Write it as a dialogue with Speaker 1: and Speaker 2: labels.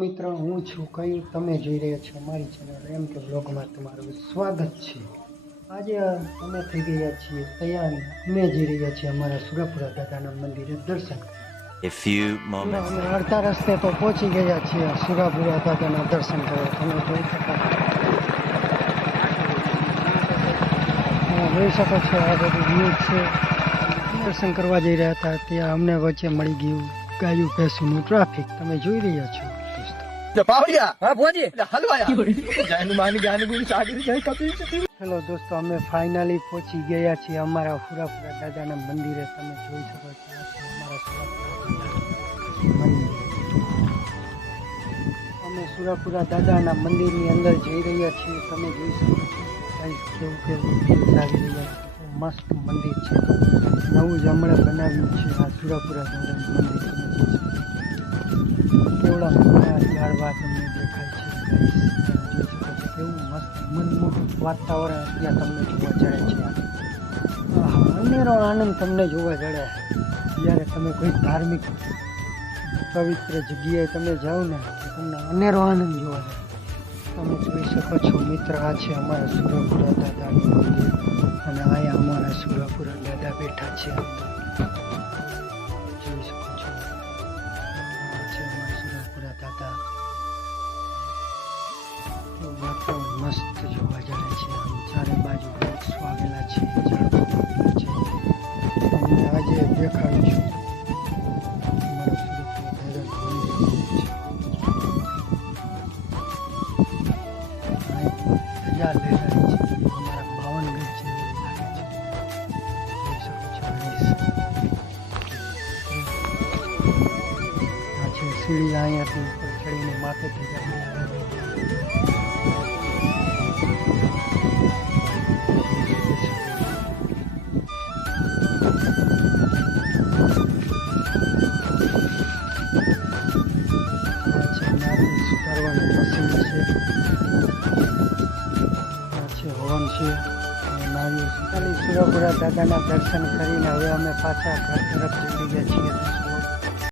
Speaker 1: મિત્ર હું છું કયું તમે જોઈ રહ્યા છો મારી ચેનલ એમ કે બ્લોગમાં તમારું સ્વાગત છે. આજે અમે થઈ ગયા છીએ તૈયાર. અમે જઈ રહ્યા છીએ અમારા સુરપુરા દાદાના મંદિરે દર્શન
Speaker 2: A few
Speaker 1: અમે અડધા રસ્તે તો પહોંચી ગયા છીએ સુરાપુરા દાદાના દર્શન કરવા. તમે જોઈ શકો જોઈ શકો છો આ બધું વ્યૂ છે. દર્શન કરવા જઈ રહ્યા હતા. ત્યાં અમને વચ્ચે મળી ગયું ગાયું ભેંસુનું ટ્રાફિક તમે જોઈ રહ્યા છો. હેલો દોસ્તો અમે ફાઇનલી પહોંચી ગયા છીએ અમારા સુરાપુરા દાદાના મંદિરે. તમે જોઈ શકો છો અમે સુરાપુરા દાદાના મંદિરની અંદર જઈ રહ્યા છીએ. તમે જોઈ શકો છો કેવું કેવું લાગી રહ્યા છે. મસ્ત મંદિર છે. નવું જ હમણાં બનાવ્યું છે આ સુરાપુરા દાદાનું મંદિર. કેવડા ઝાડવા દેખાય છે જોઈ શકો છો. કેવું મસ્ત મનમોહક વાતાવરણ ત્યાં તમને જોવા ચડે છે. અનેરો આનંદ તમને જોવા જડે જ્યારે તમે કોઈ ધાર્મિક પવિત્ર જગ્યાએ તમે જાઓ ને તમને અનેરો આનંદ જોવા જડે તમે જોઈ શકો છો મિત્ર, આ છે અમારા સુરપુરા દાદાનું મંદિર. અને અહીંયા અમારા સુરપુરા દાદા બેઠા છે. મસ્ત જોવા જડે છે આમ ચારે બાજુ વૃક્ષો આવેલા છે ઝાડવા આવેલા છે તમને આજે દેખાડું છું અમારા સુરતના દાદાનું મંદિર છે. આ એક ધજા લહેરાય છે અમારા ભાવનગર છે, એવું લાગે છે જોઈ શકો છો guys. આ છે સીડી અહીંયાથી ઉપર ચડીને માથેથી જઈને છે હવન છે અને નારિયેળ સુધારી સુરપુરા દાદાના દર્શન કરીને હવે અમે પાછા ઘર તરફ જઈ ગયા છીએ.